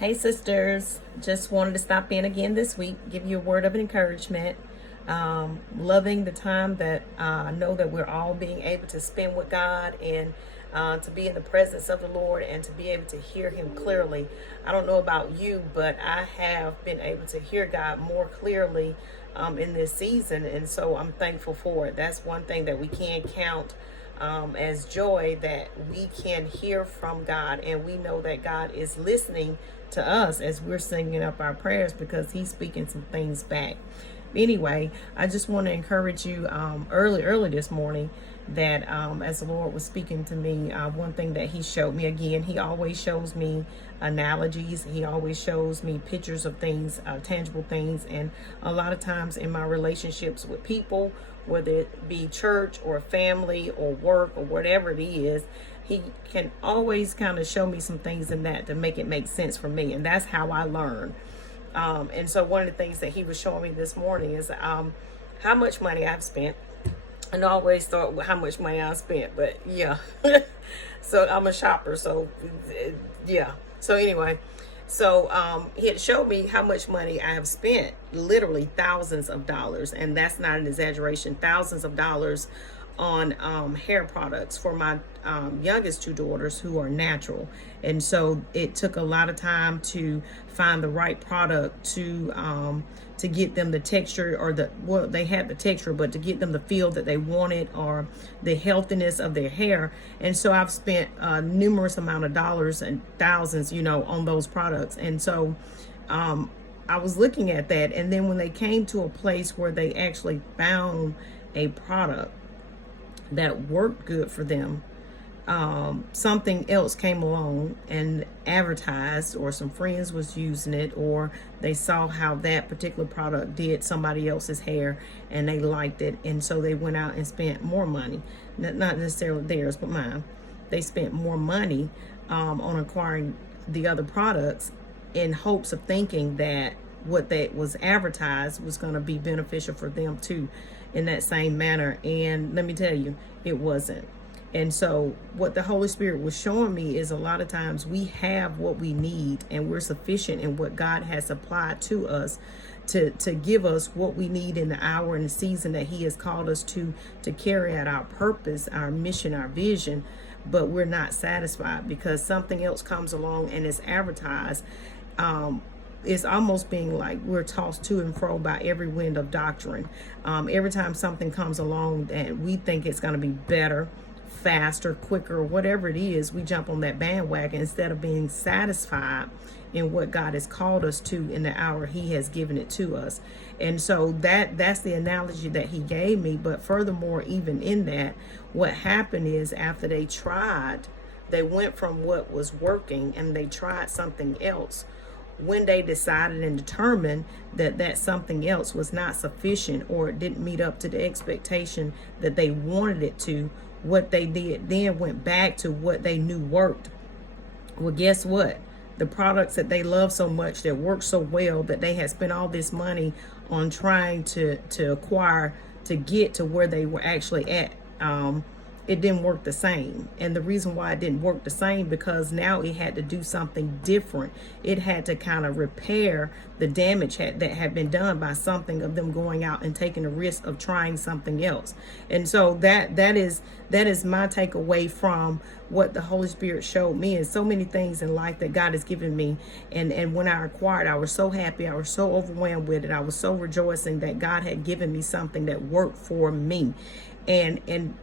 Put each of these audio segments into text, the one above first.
Hey sisters, just wanted to stop in again this week, give you a word of encouragement. Loving the time that I know that we're all being able to spend with God and to be in the presence of the Lord and to be able to hear Him clearly. I don't know about you, but I have been able to hear God more clearly in this season, and so I'm thankful for it. That's one thing that we can count as joy, that we can hear from God and we know that God is listening to us as we're singing up our prayers because He's speaking some things back. Anyway, I just want to encourage you early this morning that as the Lord was speaking to me, one thing that He showed me again, He always shows me analogies. He always shows me pictures of things, tangible things. And a lot of times in my relationships with people, whether it be church or family or work or whatever it is, He can always kind of show me some things in that to make it make sense for me. And that's how I learn. And so one of the things that He was showing me this morning is how much money I've spent. And I always thought how much money I spent, but yeah. So I'm a shopper, so yeah. So anyway, so He had showed me how much money I have spent, literally thousands of dollars, and that's not an exaggeration, thousands of dollars on hair products for my youngest two daughters who are natural. And so it took a lot of time to find the right product to get them the texture, or they had the texture, but to get them the feel that they wanted or the healthiness of their hair. And so I've spent numerous amount of dollars and thousands, on those products. And so I was looking at that, and then when they came to a place where they actually found a product that worked good for them, something else came along and advertised, or some friends was using it, or they saw how that particular product did somebody else's hair and they liked it, and so they went out and spent more money, not necessarily theirs but mine. They spent more money on acquiring the other products in hopes of thinking that what that was advertised was going to be beneficial for them too in that same manner. And let me tell you, it wasn't. And so what the Holy Spirit was showing me is a lot of times we have what we need and we're sufficient in what God has supplied to us to give us what we need in the hour and the season that He has called us to carry out our purpose, our mission, our vision. But we're not satisfied because something else comes along and is advertised. It's almost being like we're tossed to and fro by every wind of doctrine. Every time something comes along that we think it's going to be better, faster, quicker, whatever it is, we jump on that bandwagon instead of being satisfied in what God has called us to in the hour He has given it to us. And so that's the analogy that He gave me. But furthermore, even in that, what happened is after they tried, they went from what was working and they tried something else. When they decided and determined that something else was not sufficient, or it didn't meet up to the expectation that they wanted it to, what they did then went back to what they knew worked. Well, guess what? The products that they love so much, that work so well, that they had spent all this money on trying to acquire to get to where they were actually at, it didn't work the same. And the reason why it didn't work the same, because now it had to do something different. It had to kind of repair the damage that had been done by something of them going out and taking the risk of trying something else. And so that is my takeaway from what the Holy Spirit showed me, and so many things in life that God has given me. And when I acquired, I was so happy. I was so overwhelmed with it. I was so rejoicing that God had given me something that worked for me. And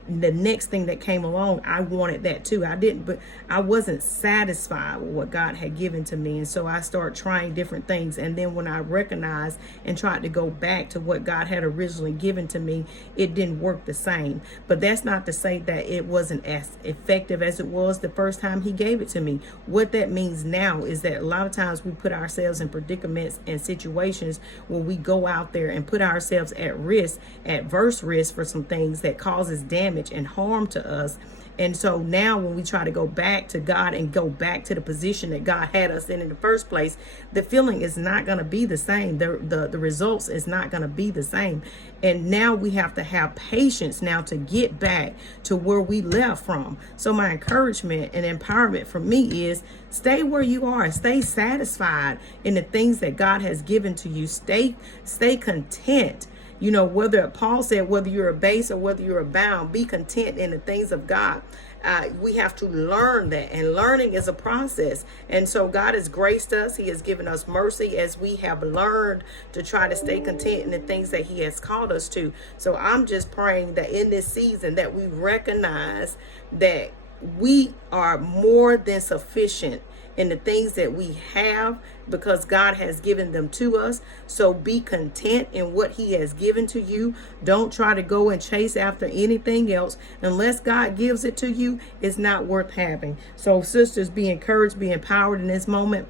the next thing that came along, I wanted that too. But I wasn't satisfied with what God had given to me. And so I started trying different things. And then when I recognized and tried to go back to what God had originally given to me, it didn't work the same. But that's not to say that it wasn't as effective as it was the first time He gave it to me. What that means now is that a lot of times we put ourselves in predicaments and situations where we go out there and put ourselves at risk, adverse risk for some things that causes damage and harm to us. And so now when we try to go back to God and go back to the position that God had us in the first place, the feeling is not going to be the same. The results is not going to be the same. And now we have to have patience now to get back to where we left from. So my encouragement and empowerment for me is stay where you are. Stay satisfied in the things that God has given to you. Stay content. You know, whether Paul said, whether you're a base or whether you're abound, be content in the things of God. We have to learn that, and learning is a process. And so God has graced us. He has given us mercy as we have learned to try to stay content in the things that he has called us to. So I'm just praying that in this season that we recognize that we are more than sufficient in the things that we have, because God has given them to us. So be content in what he has given to you. Don't try to go and chase after anything else. Unless God gives it to you, it's not worth having. So sisters, be encouraged, be empowered in this moment,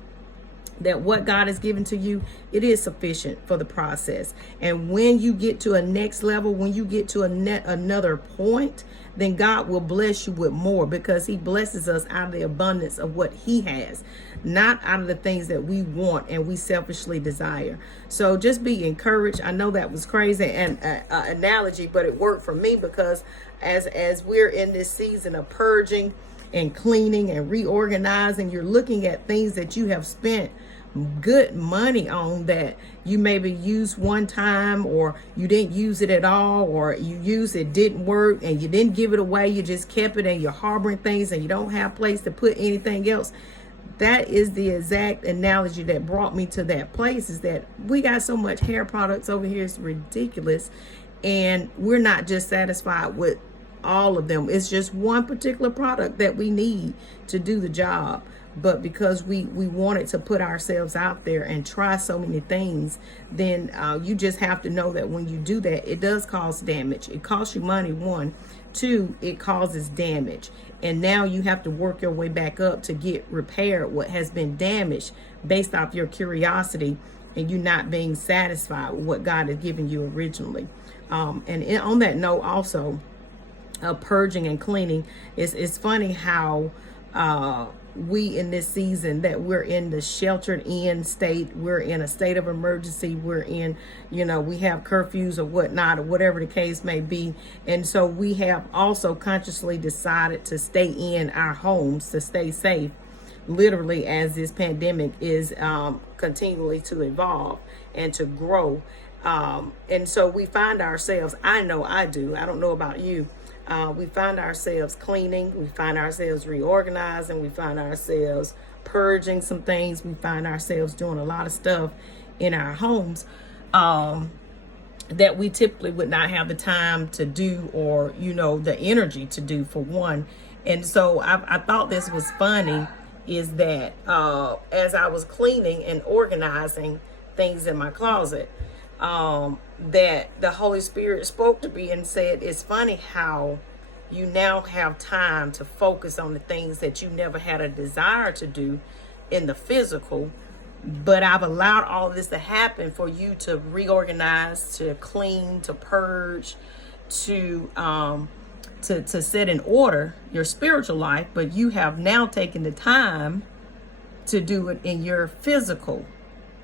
that what God has given to you, it is sufficient for the process. And when you get to a next level, when you get to another point, then God will bless you with more, because he blesses us out of the abundance of what he has, not out of the things that we want and we selfishly desire. So just be encouraged. I know that was crazy and analogy, but it worked for me, because as we're in this season of purging and cleaning and reorganizing, you're looking at things that you have spent good money on that you maybe used one time, or you didn't use it at all, or you used it, didn't work, and you didn't give it away, you just kept it, and you're harboring things and you don't have place to put anything else. That is the exact analogy that brought me to that place, is that we got so much hair products over here, it's ridiculous, and we're not just satisfied with all of them. It's just one particular product that we need to do the job. But because we wanted to put ourselves out there and try so many things, then you just have to know that when you do that, it does cause damage. It costs you money, one. Two, it causes damage. And now you have to work your way back up to get repaired what has been damaged based off your curiosity and you not being satisfied with what God has given you originally. And on that note also, purging and cleaning, it's funny how we in this season that we're in the sheltered in state, we're in a state of emergency, we're in, we have curfews or whatnot, or whatever the case may be. And so we have also consciously decided to stay in our homes to stay safe, literally, as this pandemic is continually to evolve and to grow. And so we find ourselves, I know I do, I don't know about you, we find ourselves cleaning, we find ourselves reorganizing, we find ourselves purging some things, we find ourselves doing a lot of stuff in our homes that we typically would not have the time to do, or the energy to do, for one. And so I thought this was funny, is that as I was cleaning and organizing things in my closet, that the Holy Spirit spoke to me and said, it's funny how you now have time to focus on the things that you never had a desire to do in the physical, but I've allowed all of this to happen for you to reorganize, to clean, to purge, to set in order your spiritual life. But you have now taken the time to do it in your physical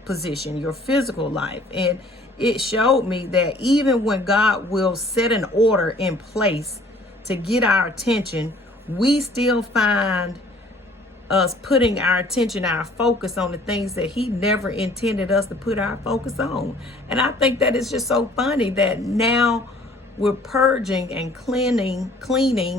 position, your physical life. And it showed me that even when God will set an order in place to get our attention, we still find us putting our attention, our focus on the things that he never intended us to put our focus on. And I think that it's just so funny that now we're purging and cleaning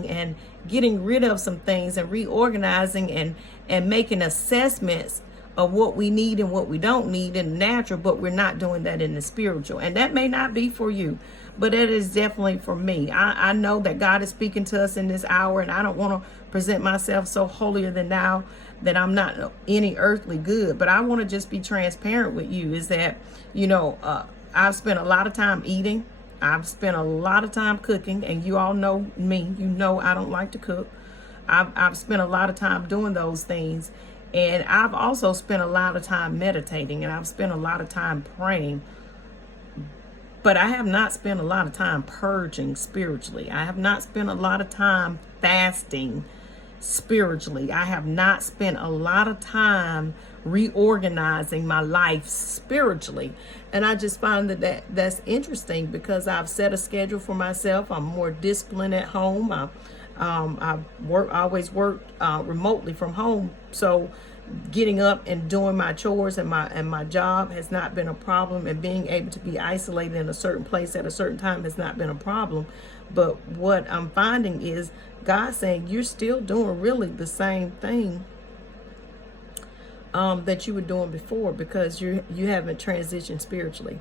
and getting rid of some things and reorganizing and making assessments of what we need and what we don't need in the natural, but we're not doing that in the spiritual. And that may not be for you, but it is definitely for me. I know that God is speaking to us in this hour, and I don't want to present myself so holier than thou that I'm not any earthly good, but I want to just be transparent with you, is that, I've spent a lot of time eating. I've spent a lot of time cooking, and you all know me. I don't like to cook. I've spent a lot of time doing those things. And I've also spent a lot of time meditating, and I've spent a lot of time praying. But I have not spent a lot of time purging spiritually. I have not spent a lot of time fasting spiritually. I have not spent a lot of time reorganizing my life spiritually. And I just find that's interesting because I've set a schedule for myself. I'm more disciplined at home. I always worked remotely from home. So getting up and doing my chores and my job has not been a problem, and being able to be isolated in a certain place at a certain time has not been a problem. But what I'm finding is God saying you're still doing really the same thing that you were doing before, because you haven't transitioned spiritually.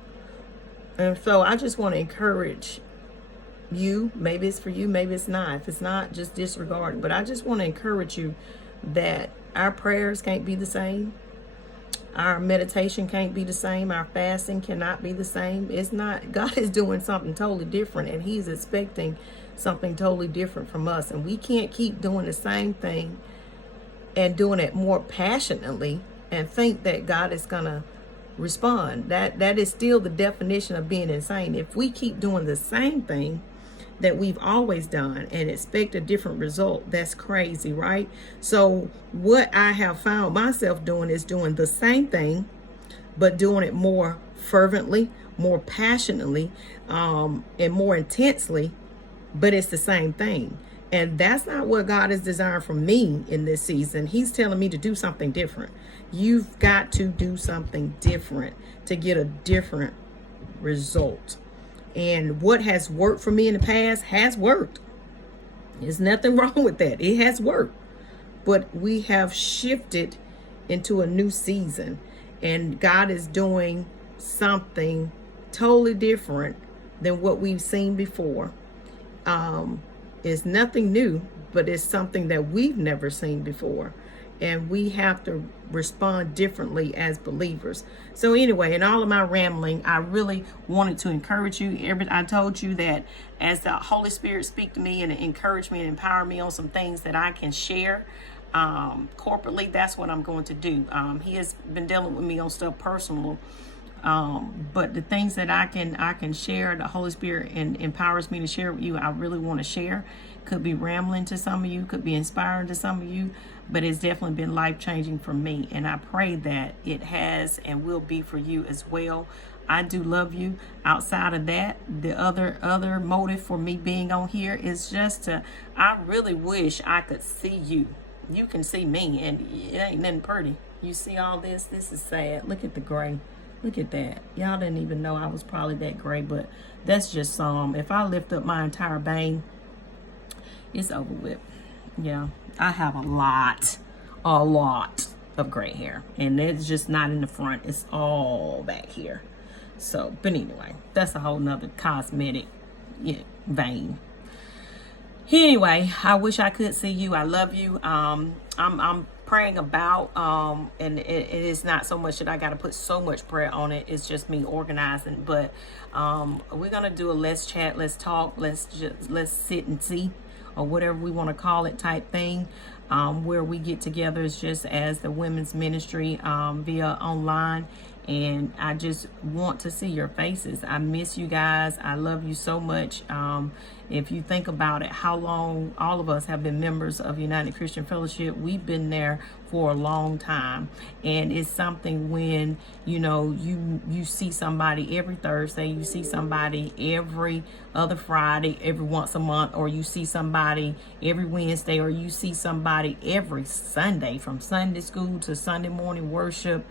And so I just want to encourage you. Maybe it's for you, maybe it's not. If it's not, just disregard it. But I just want to encourage you that our prayers can't be the same. Our meditation can't be the same. Our fasting cannot be the same. It's not. God is doing something totally different, and he's expecting something totally different from us. And we can't keep doing the same thing and doing it more passionately and think that God is going to respond. That is still the definition of being insane. If we keep doing the same thing that we've always done and expect a different result, that's crazy, right? So what I have found myself doing is doing the same thing, but doing it more fervently, more passionately, and more intensely, but it's the same thing. And that's not what God has designed for me in this season. He's telling me to do something different. You've got to do something different to get a different result. And what has worked for me in the past has worked. There's nothing wrong with that. It has worked. But we have shifted into a new season. And God is doing something totally different than what we've seen before. It's nothing new, but it's something that we've never seen before. And we have to respond differently as believers. So anyway, in all of my rambling, I really wanted to encourage you. I told you that as the Holy Spirit speak to me and encourage me and empower me on some things that I can share corporately, that's what I'm going to do. He has been dealing with me on stuff personal. But the things that I can share, the Holy Spirit empowers me to share with you, I really want to share. Could be rambling to some of you, could be inspiring to some of you, but it's definitely been life-changing for me. And I pray that it has and will be for you as well. I do love you. Outside of that, the other motive for me being on here is just I really wish I could see you. You can see me, and it ain't nothing pretty. You see all this? This is sad. Look at the gray. Look at that. Y'all didn't even know I was probably that gray, but that's just some. If I lift up my entire bang, it's over with. Yeah, I have a lot of gray hair, and it's just not in the front. It's all back here. So, but anyway, that's a whole nother cosmetic vein. Anyway, I wish I could see you. I love you. I'm praying about, and it is not so much that I got to put so much prayer on it. It's just me organizing. But we're gonna do a let's chat, let's talk, let's sit and see, or whatever we want to call it type thing, where we get together as just as the women's ministry via online. And I just want to see your faces. I miss you guys. I love you so much. If you think about it, how long all of us have been members of United Christian Fellowship, we've been there for a long time. And it's something when, you see somebody every Thursday, you see somebody every other Friday, every once a month, or you see somebody every Wednesday, or you see somebody every Sunday, from Sunday school to Sunday morning worship.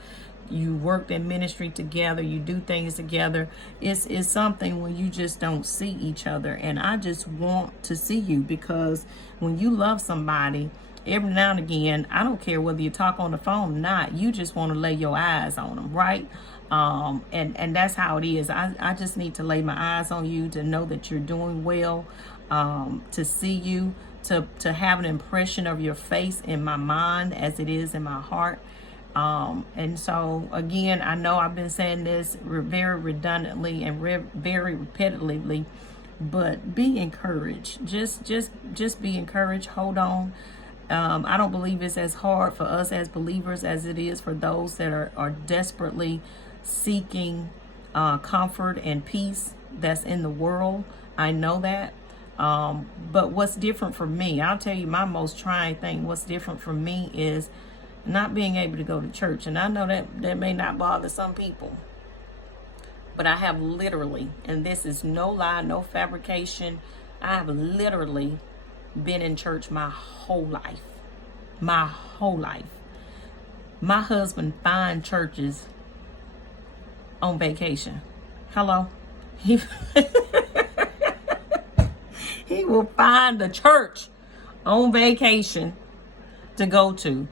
You worked in ministry together, you do things together. It's something when you just don't see each other. And I just want to see you, because when you love somebody, every now and again, I don't care whether you talk on the phone or not, you just want to lay your eyes on them, right? And that's how it is. I just need to lay my eyes on you, to know that you're doing well, to see you, to have an impression of your face in my mind as it is in my heart. And so again, I know I've been saying this very redundantly and very repetitively, but be encouraged. Just be encouraged. Hold on. I don't believe it's as hard for us as believers as it is for those that are desperately seeking comfort and peace that's in the world. I know that. But what's different for me, I'll tell you my most trying thing, what's different for me is not being able to go to church. And I know that may not bother some people. But I have literally, and this is no lie, no fabrication, I have literally been in church my whole life. My whole life. My husband finds churches on vacation. Hello? He will find a church on vacation to go to.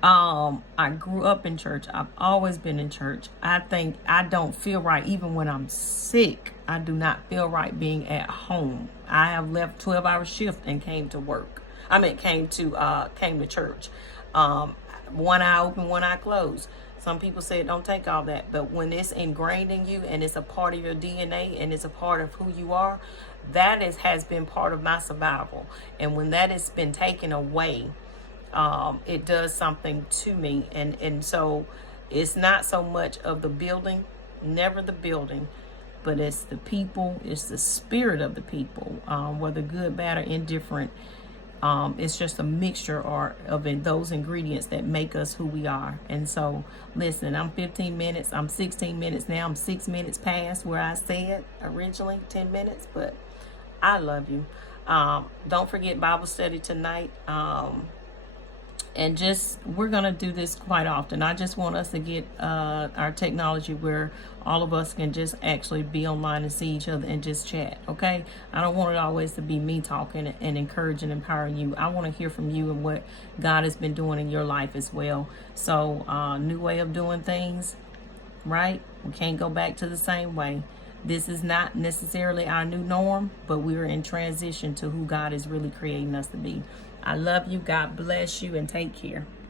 I grew up in church. I've always been in church. I think I don't feel right even when I'm sick. I do not feel right being at home. I have left 12-hour shift and came to work. Came to church. One eye open, one eye closed. Some people say it don't take all that, but when it's ingrained in you and it's a part of your DNA and it's a part of who you are, has been part of my survival. And when that has been taken away, it does something to me. And so it's not so much of the building, never the building, but it's the people, it's the spirit of the people, whether good, bad, or indifferent. It's just a mixture of those ingredients that make us who we are. And so, listen, I'm 15 minutes, I'm 16 minutes now, I'm 6 minutes past where I said originally 10 minutes, but I love you. Don't forget Bible study tonight. And we're going to do this quite often. I just want us to get our technology where all of us can just actually be online and see each other and just chat, okay? I don't want it always to be me talking and encouraging and empowering you. I want to hear from you and what God has been doing in your life as well. So, new way of doing things, right? We can't go back to the same way. This is not necessarily our new norm, but we're in transition to who God is really creating us to be. I love you. God bless you, and take care.